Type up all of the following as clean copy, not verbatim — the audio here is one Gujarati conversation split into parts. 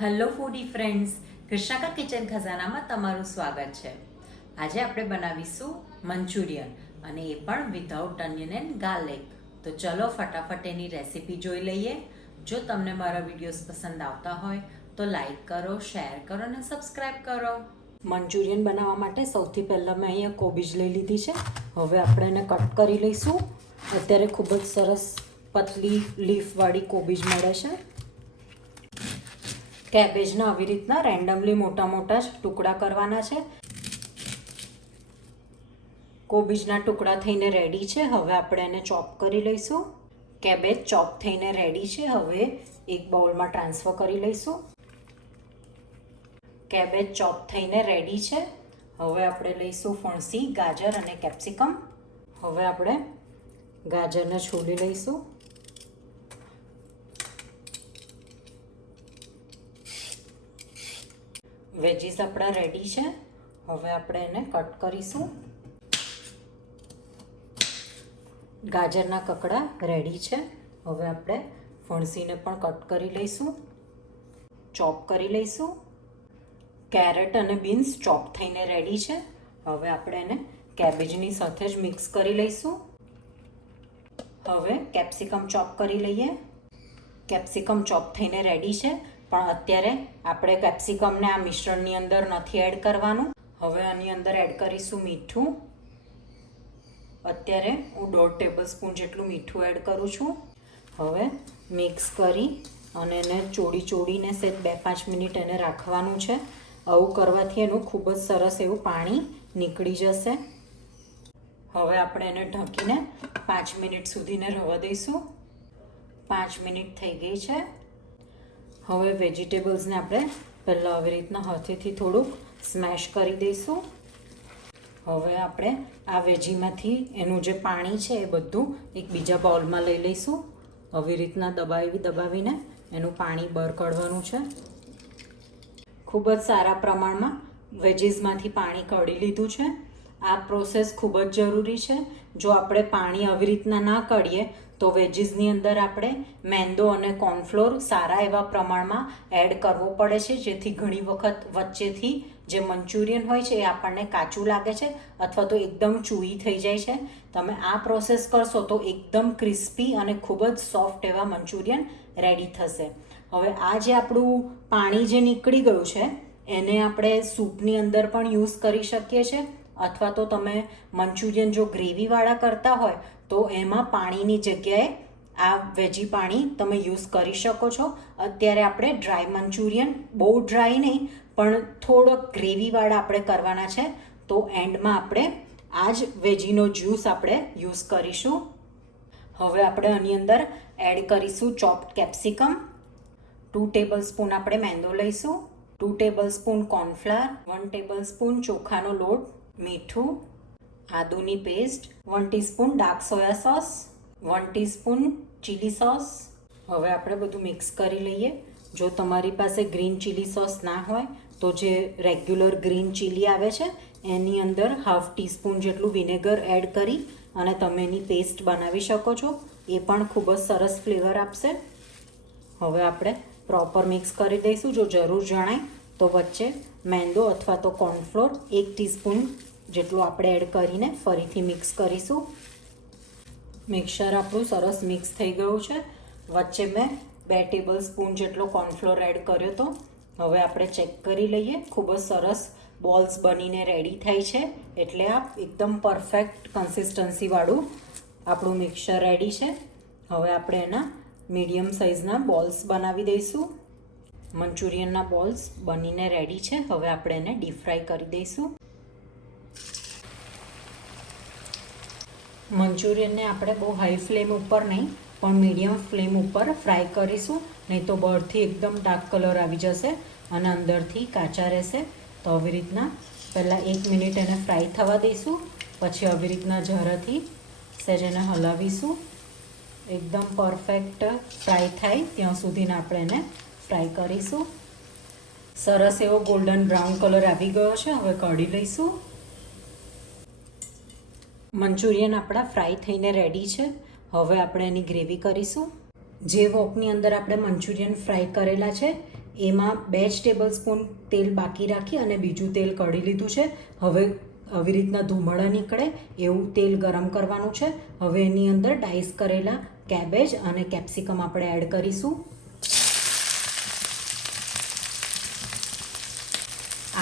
હેલો ફૂડી ફ્રેન્ડ્સ, કૃષ્ણાકા કિચન ખજાનામાં તમારું સ્વાગત છે. આજે આપણે બનાવીશું મંચુરિયન અને એ પણ વિધાઉટ અનિયન એન્ડ ગાર્લિક. તો ચલો ફટાફટ એની રેસીપી જોઈ લઈએ. જો તમને મારા વિડીયોઝ પસંદ આવતા હોય તો લાઈક કરો, શેર કરો અને સબસ્ક્રાઈબ કરો. મંચુરિયન બનાવવા માટે સૌથી પહેલાં મેં અહીંયા કોબીજ લઈ લીધી છે. હવે આપણે એને કટ કરી લઈશું. અત્યારે ખૂબ જ સરસ પતલી લીફવાળી કોબીજ મળે છે. કેબેજના આવી રીતના રેન્ડમલી મોટા મોટા જ ટુકડા કરવાના છે. કોબીજના ટુકડા થઈને રેડી છે. હવે આપણે એને ચોપ કરી લઈશું. કેબેજ ચોપ થઈને રેડી છે. હવે એક બાઉલમાં ટ્રાન્સફર કરી લઈશું. કેબેજ ચોપ થઈને રેડી છે. હવે આપણે લઈશું ફણસી, ગાજર અને કેપ્સિકમ. હવે આપણે ગાજરને છોલી લઈશું. વેજીસ આપણા રેડી છે. હવે આપણે એને કટ કરીશું. ગાજરના કકડા રેડી છે. હવે આપણે ફણસીને પણ કટ કરી લઈશું, ચોપ કરી લઈશું. કેરેટ અને બીન્સ ચોપ થઈને રેડી છે. હવે આપણે એને કેબેજની સાથે જ મિક્સ કરી લઈશું. હવે કેપ્સિકમ ચોપ કરી લઈએ. કેપ્સિકમ ચોપ થઈને રેડી છે, પણ અત્યારે આપણે કેપ્સિકમને આ મિશ્રણની અંદર નથી એડ કરવાનું. હવે આની અંદર એડ કરીશું મીઠું. અત્યારે હું 1.5 ટેબલસ્પૂન જેટલું મીઠું એડ કરું છું. હવે મિક્સ કરી અને એને ચોડીને સેજ 2-5 મિનિટ એને રાખવાનું છે. આવું કરવાથી એનું ખૂબ જ સરસ એવું પાણી નીકળી જશે. હવે આપણે એને ઢાંકીને 5 મિનિટ સુધીને રહેવા દઈશું. 5 મિનિટ થઈ ગઈ છે. હવે વેજીટેબલ્સને આપણે પહેલાં આવી રીતના હાથેથી થોડુંક સ્મેશ કરી દઈશું. હવે આપણે આ વેજીમાંથી એનું જે પાણી છે એ બધું એક બીજા બાઉલમાં લઈ લઈશું. આવી રીતના દબાવીને એનું પાણી બહાર કાઢવાનું છે. ખૂબ જ સારા પ્રમાણમાં વેજીસમાંથી પાણી કાઢી લીધું છે. આ પ્રોસેસ ખૂબ જ જરૂરી છે. જો આપણે પાણી આવી રીતના ના કાઢીએ તો વેજીસની અંદર આપણે મેંદો અને કોર્નફ્લોર સારા એવા પ્રમાણમાં એડ કરવો પડે છે, જેથી ઘણી વખત વચ્ચેથી જે મંચુરિયન હોય છે એ આપણને કાચું લાગે છે અથવા તો એકદમ ચૂઈ થઈ જાય છે. તમે આ પ્રોસેસ કરશો તો એકદમ ક્રિસ્પી અને ખૂબ જ સોફ્ટ એવા મંચુરિયન રેડી થશે. હવે આ જે આપણું પાણી જે નીકળી ગયું છે એને આપણે સૂપની અંદર પણ યુઝ કરી શકીએ છીએ, અથવા તો તમે મંચુરિયન જો ગ્રેવીવાળા કરતા હોય તો એમાં પાણીની જગ્યાએ આ વેજી પાણી તમે યુઝ કરી શકો છો. અત્યારે આપણે ડ્રાય મંચુરિયન, બહુ ડ્રાય નહીં પણ થોડોક ગ્રેવીવાળા આપણે કરવાના છે, તો એન્ડમાં આપણે આ જ વેજીનો જ્યુસ આપણે યુઝ કરીશું. હવે આપણે આની અંદર એડ કરીશું ચોપ્ડ કેપ્સિકમ. 2 ટેબલસ્પૂન આપણે મેંદો લઈશું. 2 ટેબલસ્પૂન કોર્નફ્લાવર, 1 ટેબલસ્પૂન ચોખાનો લોટ, મીઠું, આદુની paste, 1 teaspoon dark soya sauce, 1 teaspoon chilli sauce. હવે આપણે બધું મિક્સ કરી લઈએ. જો તમારી પાસે ગ્રીન ચીલી સોસ ના હોય તો જે રેગ્યુલર ગ્રીન ચીલી આવે છે એની અંદર 1/2 ટીસ્પૂન જેટલું વિનેગર એડ કરી અને તમે એની પેસ્ટ બનાવી શકો છો. એ પણ ખૂબ જ સરસ ફ્લેવર આપશે. હવે આપણે પ્રોપર મિક્સ કરી દઈશું. જો જરૂર જણાય તો વચ્ચે મેંદો અથવા તો કોર્નફ્લોર 1 ટીસ્પૂન જેટલું આપણે એડ કરીને ફરીથી મિક્સ કરીશું. મિક્સર આપણું સરસ મિક્સ થઈ ગયું છે. વચ્ચે મેં 2 ટેબલસ્પૂન જેટલો કોર્નફ્લોર એડ કર્યો હતો. હવે આપણે ચેક કરી લઈએ. ખૂબ જ સરસ બોલ્સ બનીને રેડી થાય છે, એટલે આ એકદમ પરફેક્ટ કન્સિસ્ટન્સીવાળું આપણું મિક્સર રેડી છે. હવે આપણે એના મીડિયમ સાઇઝના બોલ્સ બનાવી દઈશું. મંચુરિયનના બોલ્સ બનીને રેડી છે. હવે આપણે એને ડીપ ફ્રાય કરી દઈશું. મંચુરિયનને આપણે બહુ હાઈ ફ્લેમ ઉપર નહીં પણ મીડિયમ ફ્લેમ ઉપર ફ્રાય કરીશું, નહીં તો બહારથી એકદમ ડાર્ક કલર આવી જશે અને અંદરથી કાચા રહેશે. તો આવી રીતના પહેલાં 1 મિનિટ એને ફ્રાય થવા દઈશું. પછી આવી રીતના જરાથી સહેજ એને હલાવીશું. એકદમ પરફેક્ટ ફ્રાય થાય ત્યાં સુધીને આપણે એને ફ્રાય કરીશું. સરસ એવો ગોલ્ડન બ્રાઉન કલર આવી ગયો છે. હવે કાઢી લઈશું. મંચુરિયન આપણા ફ્રાય થઈને રેડી છે. હવે આપણે એની ગ્રેવી કરીશું. જે વોકની અંદર આપણે મંચુરિયન ફ્રાય કરેલા છે એમાં 2 જ ટેબલ સ્પૂન તેલ બાકી રાખી અને બીજું તેલ કાઢી લીધું છે. હવે આવી રીતના ધુમાડા નીકળે એવું તેલ ગરમ કરવાનું છે. હવે એની અંદર ડાઈસ કરેલા કેબેજ અને કેપ્સિકમ આપણે એડ કરીશું.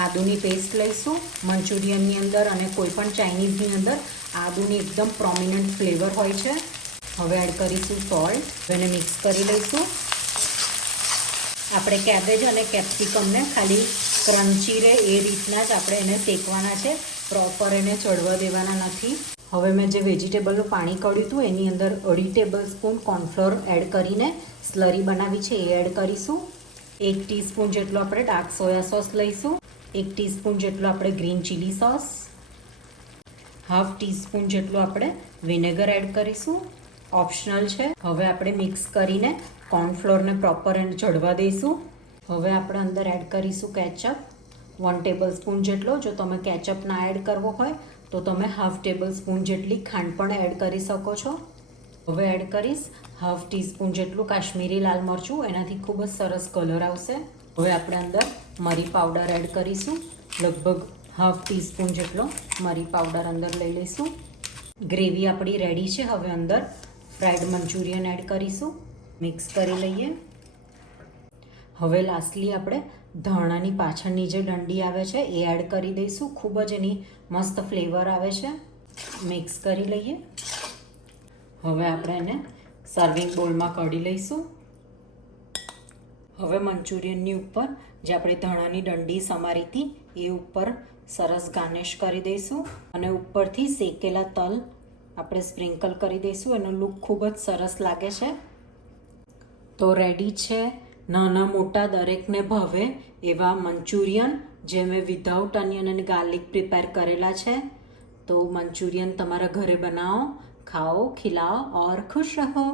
આદુની પેસ્ટ લઈશું. મંચુરિયનની અંદર અને કોઈ પણ ચાઇનીઝની અંદર આદુની એકદમ પ્રોમિનન્ટ ફ્લેવર હોય છે. હવે એડ કરીશું સોલ્ટ. એને મિક્સ કરી લઈશું. આપણે કેબેજ અને કેપ્સિકમને ખાલી ક્રન્ચી રહે એ રીતના જ આપણે એને શેકવાના છે, પ્રોપર એને ચડવા દેવાના નથી. હવે મેં જે વેજીટેબલનું પાણી કાઢ્યું હતું એની અંદર 2.5 ટેબલ સ્પૂન કોર્નફ્લોર એડ કરીને સ્લરી બનાવી છે એ એડ કરીશું. 1 ટીસ્પૂન જેટલો આપણે ડાર્ક સોયા સોસ લઈશું. 1 ટીસ્પૂન જેટલો આપણે ગ્રીન ચીલી સોસ, 1/2 ટીસ્પૂન જેટલો આપણે વિનેગર એડ કરીશું. ઓપ્શનલ છે. હવે આપણે મિક્સ કરીને કોર્નફ્લોરને પ્રોપર એને ચડવા દઈશું. હવે આપણે અંદર એડ કરીશું કેચઅપ 1 ટેબલ સ્પૂન જેટલો. જો તમે કેચઅપ ના એડ કરવો હોય તો તમે 1/2 ટેબલ સ્પૂન જેટલી ખાંડ પણ એડ કરી શકો છો. હવે એડ કરીશ 1/2 ટીસ્પૂન જેટલું કાશ્મીરી લાલ મરચું. એનાથી ખૂબ જ સરસ કલર આવશે. હવે આપણે અંદર મરી પાવડર એડ કરીશું. લગભગ 1/2 ટીસ્પૂન જેટલો મરી પાવડર અંદર લઈ લઈશું. ગ્રેવી આપણી રેડી છે. હવે અંદર ફ્રાઈડ મંચુરિયન એડ કરીશું. મિક્સ કરી લઈએ. હવે લાસ્ટલી આપણે ધાણાની પાછળની જે ડંડી આવે છે એ એડ કરી દઈશું. ખૂબ જ એની મસ્ત ફ્લેવર આવે છે. મિક્સ કરી લઈએ. હવે આપણે એને સર્વિંગ બોલમાં કાઢી લઈશું. હવે મંચુરિયનની ઉપર જે આપણે ધાણાની ડંડી સમારી હતી એ ઉપર સરસ ગાર્નિશ કરી દઈશું અને ઉપરથી શેકેલા તલ આપણે સ્પ્રિંકલ કરી દઈશું. એનો લુક ખૂબ જ સરસ લાગે છે. તો રેડી છે નાના મોટા દરેકને ભાવે એવા મંચુરિયન જે મેં વિધાઉટ અનિયન અને ગાર્લિક પ્રિપેર કરેલા છે. તો મંચુરિયન તમારા ઘરે બનાવો, ખાઓ, ખિલાઓ ઓર ખુશ રહો.